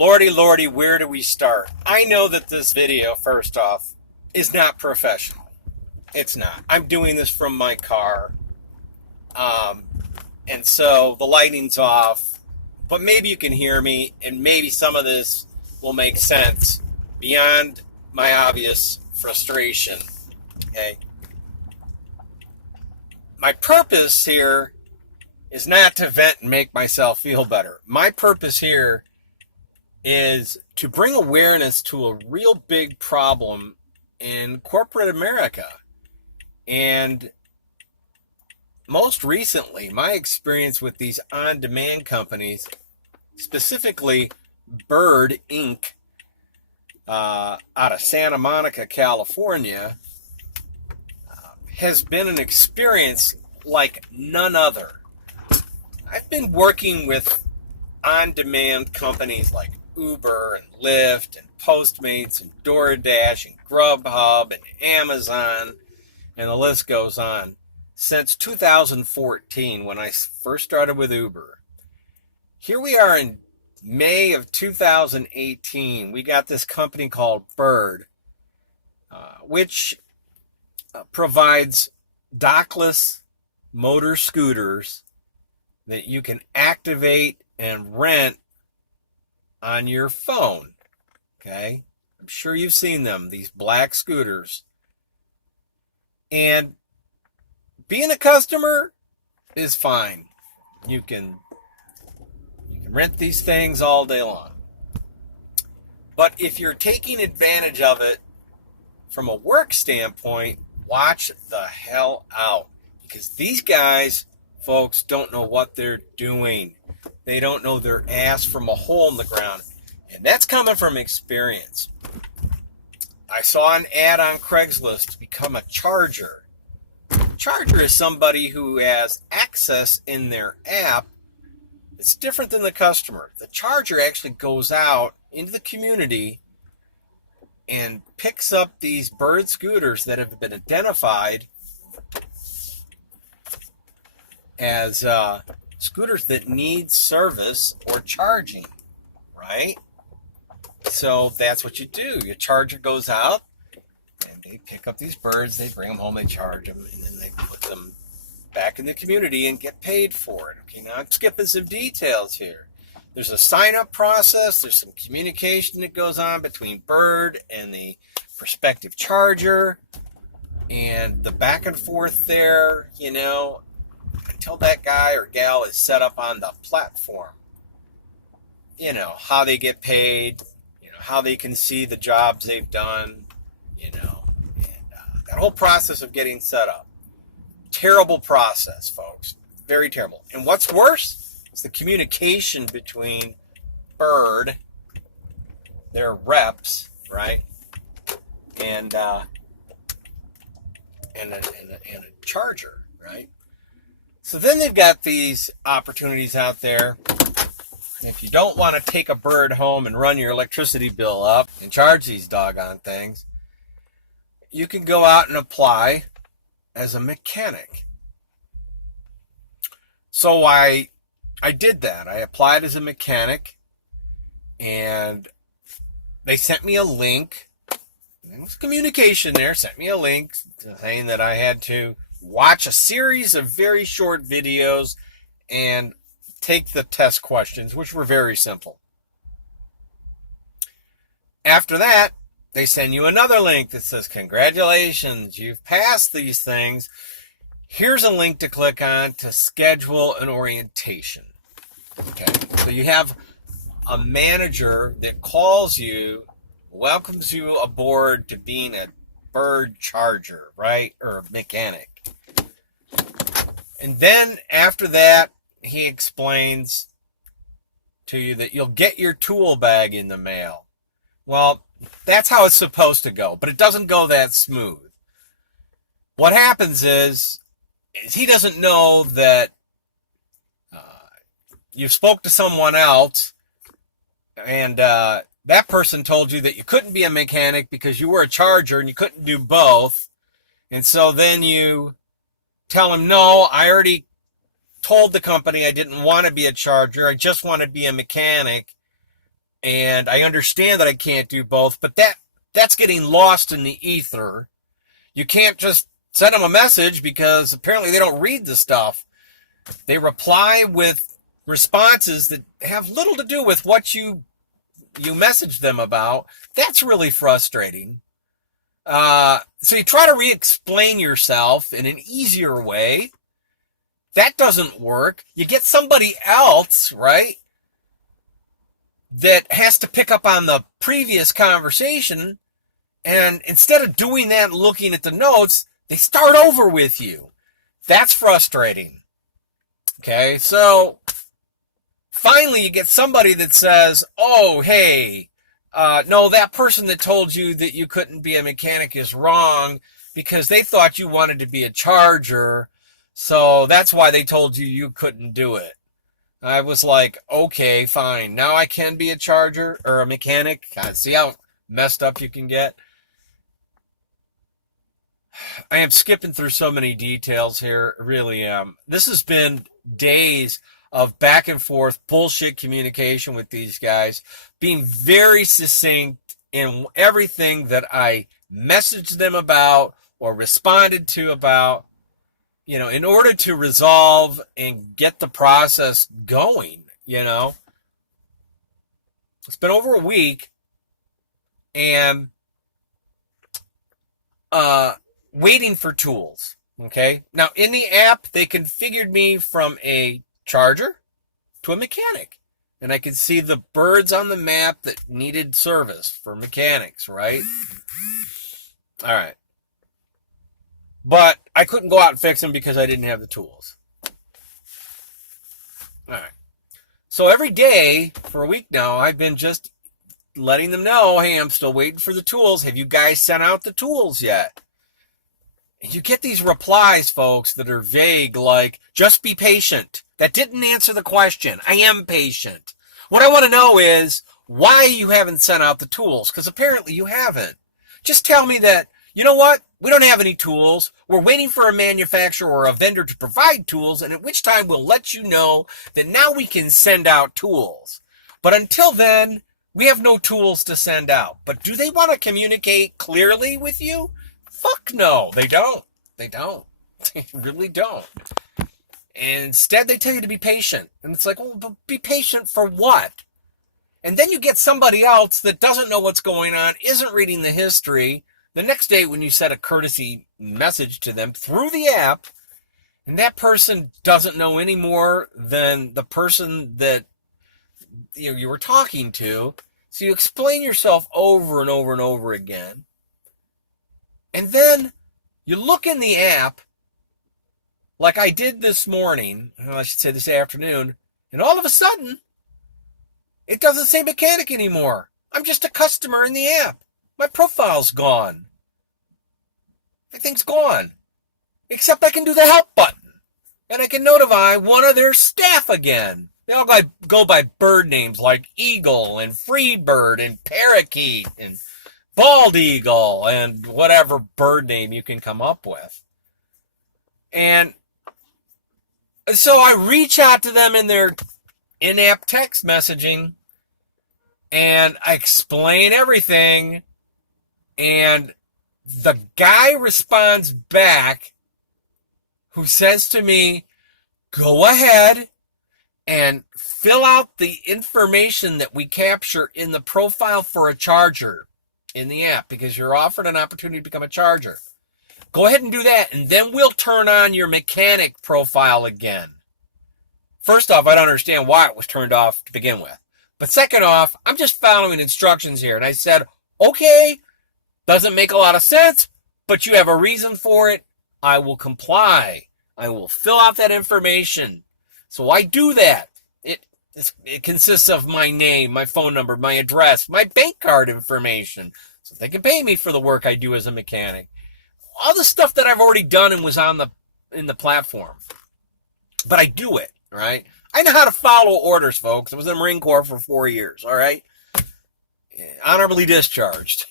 Lordy, lordy, where do we start? I know that this video, first off, is not professional. It's not. I'm doing this from my car. And so the lighting's off. But maybe you can hear me, and maybe some of this will make sense beyond my obvious frustration. Okay? My purpose here is not to vent and make myself feel better. My purpose here is to bring awareness to a real big problem in corporate America. And most recently, my experience with these on-demand companies, specifically Bird Inc., out of Santa Monica, California, has been an experience like none other. I've been working with on-demand companies like Uber and Lyft and Postmates and DoorDash and Grubhub and Amazon, and the list goes on, since 2014 when I first started with Uber. Here we are in May of 2018. We got this company called Bird, which provides dockless motor scooters that you can activate and rent on your phone. Okay? I'm sure you've seen them, these black scooters. And being a customer is fine. You can rent these things all day long. But if you're taking advantage of it from a work standpoint, watch the hell out. Because these guys, folks, don't know what they're doing. They don't know their ass from a hole in the ground. And that's coming from experience. I saw an ad on Craigslist to become a charger. A charger is somebody who has access in their app. It's different than the customer. The charger actually goes out into the community and picks up these Bird scooters that have been identified as scooters that need service or charging, right? So that's what you do. Your charger goes out, and they pick up these Birds, they bring them home, they charge them, and then they put them back in the community and get paid for it. Okay, now I'm skipping some details here. There's a sign-up process. There's some communication that goes on between Bird and the prospective charger, and the back and forth there, until that guy or gal is set up on the platform. How they get paid, how they can see the jobs they've done, and that whole process of getting set up. Terrible process, folks. Very terrible. And what's worse is the communication between Bird, their reps, right, and a charger, right? So then they've got these opportunities out there. If you don't want to take a Bird home and run your electricity bill up and charge these doggone things, you can go out and apply as a mechanic. So I did that. I applied as a mechanic, and they sent me a link. There was communication there. Sent me a link saying that I had to watch a series of very short videos and take the test questions, which were very simple. After that, they send you another link that says, congratulations, you've passed these things. Here's a link to click on to schedule an orientation. Okay, so you have a manager that calls you, welcomes you aboard to being a Bird charger, right? Or a mechanic. And then after that, he explains to you that you'll get your tool bag in the mail. Well, that's how it's supposed to go, but it doesn't go that smooth. What happens is he doesn't know that you spoke to someone else, and that person told you that you couldn't be a mechanic because you were a charger and you couldn't do both. And so then you tell him, no, I already told the company I didn't want to be a charger. I just want to be a mechanic. And I understand that I can't do both, but that's getting lost in the ether. You can't just send them a message because apparently they don't read the stuff. They reply with responses that have little to do with what you message them about. That's really frustrating. So you try to re-explain yourself in an easier way. That doesn't work. You get somebody else, right, that has to pick up on the previous conversation, and instead of doing that and looking at the notes, they start over with you. That's frustrating. Okay, so finally you get somebody that says, oh, hey, no, that person that told you that you couldn't be a mechanic is wrong because they thought you wanted to be a charger, so that's why they told you you couldn't do it. I was like, okay, fine. Now I can be a charger or a mechanic. God, see how messed up you can get? I am skipping through so many details here. I really am. This has been days of back and forth bullshit communication with these guys, being very succinct in everything that I messaged them about or responded to about, in order to resolve and get the process going. It's been over a week, and waiting for tools. Okay, now in the app they configured me from a charger to a mechanic, and I could see the birds on the map that needed service for mechanics, right? All right. But I couldn't go out and fix them because I didn't have the tools. All right. So every day for a week now, I've been just letting them know, hey, I'm still waiting for the tools. Have you guys sent out the tools yet? And you get these replies, folks, that are vague, like, just be patient. That didn't answer the question. I am patient. What I want to know is why you haven't sent out the tools, because apparently you haven't. Just tell me that, you know what? We don't have any tools. We're waiting for a manufacturer or a vendor to provide tools, and at which time we'll let you know that now we can send out tools. But until then, we have no tools to send out. But do they want to communicate clearly with you? Fuck no, they don't. They don't. They really don't. And instead, they tell you to be patient. And it's like, well, but be patient for what? And then you get somebody else that doesn't know what's going on, isn't reading the history. The next day when you set a courtesy message to them through the app, and that person doesn't know any more than the person that you were talking to, so you explain yourself over and over and over again. And then you look in the app, like I did this morning, or I should say this afternoon, and all of a sudden, it doesn't say mechanic anymore. I'm just a customer in the app. My profile's gone. Everything's gone. Except I can do the help button. And I can notify one of their staff again. They all go by bird names like Eagle and Freebird and Parakeet and Bald Eagle and whatever bird name you can come up with. And so I reach out to them in their in-app text messaging, and I explain everything, and the guy responds back who says to me, go ahead and fill out the information that we capture in the profile for a charger in the app, because you're offered an opportunity to become a charger. Go ahead and do that, and then we'll turn on your mechanic profile again. First off, I don't understand why it was turned off to begin with. But second off, I'm just following instructions here. And I said, okay, doesn't make a lot of sense, but you have a reason for it. I will comply. I will fill out that information. So I do that. It consists of my name, my phone number, my address, my bank card information, so they can pay me for the work I do as a mechanic. All the stuff that I've already done and was in the platform. But I do it, right? I know how to follow orders, folks. I was in the Marine Corps for 4 years, all right? Honorably discharged.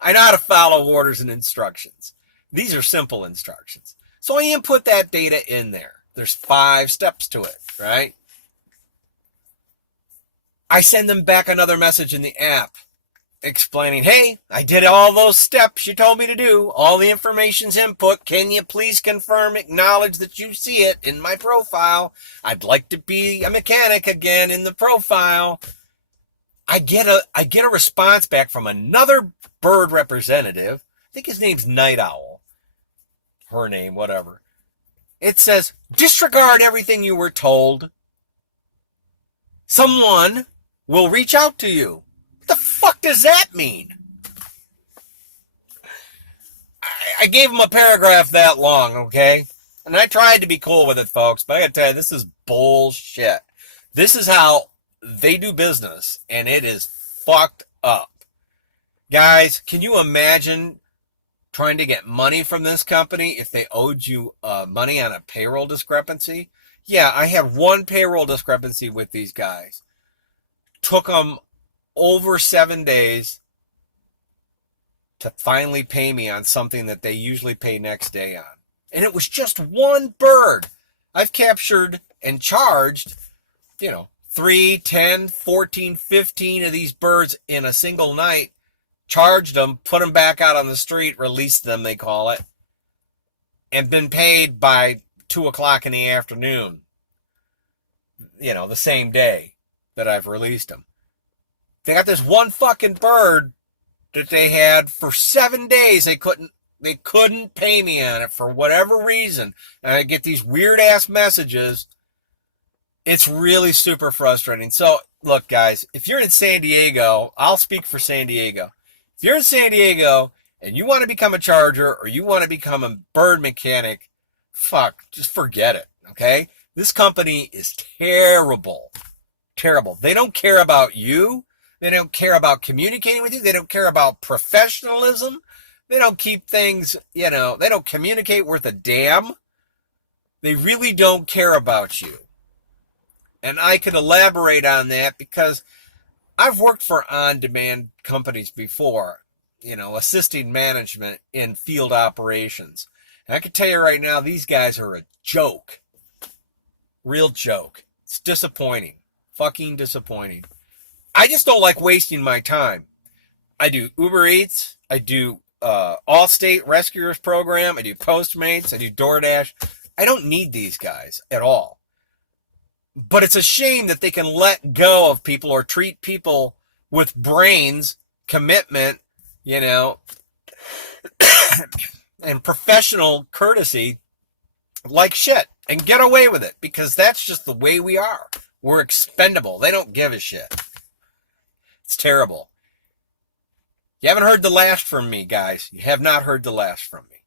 I know how to follow orders and instructions. These are simple instructions. So I input that data in there. There's 5 steps to it, right? I send them back another message in the app explaining, hey, I did all those steps you told me to do. All the information's input. Can you please confirm, acknowledge that you see it in my profile? I'd like to be a mechanic again in the profile. I get a response back from another bird representative. I think his name's Night Owl. Her name, whatever. It says, disregard everything you were told. Someone will reach out to you. What the fuck does that mean? I gave him a paragraph that long, okay? And I tried to be cool with it, folks, but I gotta tell you, this is bullshit. This is how they do business, and it is fucked up. Guys, can you imagine trying to get money from this company if they owed you money on a payroll discrepancy? Yeah, I had one payroll discrepancy with these guys. Took them over 7 days to finally pay me on something that they usually pay next day on. And it was just one bird. I've captured and charged, 3, 10, 14, 15 of these birds in a single night. Charged them, put them back out on the street, released them, they call it, and been paid by 2 o'clock in the afternoon, the same day that I've released them. They got this one fucking bird that they had for 7 days. They couldn't pay me on it for whatever reason. And I get these weird ass messages. It's really super frustrating. So look, guys, if you're in San Diego, I'll speak for San Diego. If you're in San Diego and you want to become a charger or you want to become a bird mechanic, just forget it, okay? This company is terrible. Terrible. They don't care about you. They don't care about communicating with you. They don't care about professionalism. They don't keep things, they don't communicate worth a damn. They really don't care about you. And I could elaborate on that because I've worked for on-demand companies before, assisting management in field operations. And I can tell you right now, these guys are a joke. Real joke. It's disappointing. Fucking disappointing. I just don't like wasting my time. I do Uber Eats. I do Allstate Rescuers Program. I do Postmates. I do DoorDash. I don't need these guys at all. But it's a shame that they can let go of people or treat people with brains, commitment, and professional courtesy like shit and get away with it because that's just the way we are. We're expendable. They don't give a shit. It's terrible. You haven't heard the last from me, guys. You have not heard the last from me.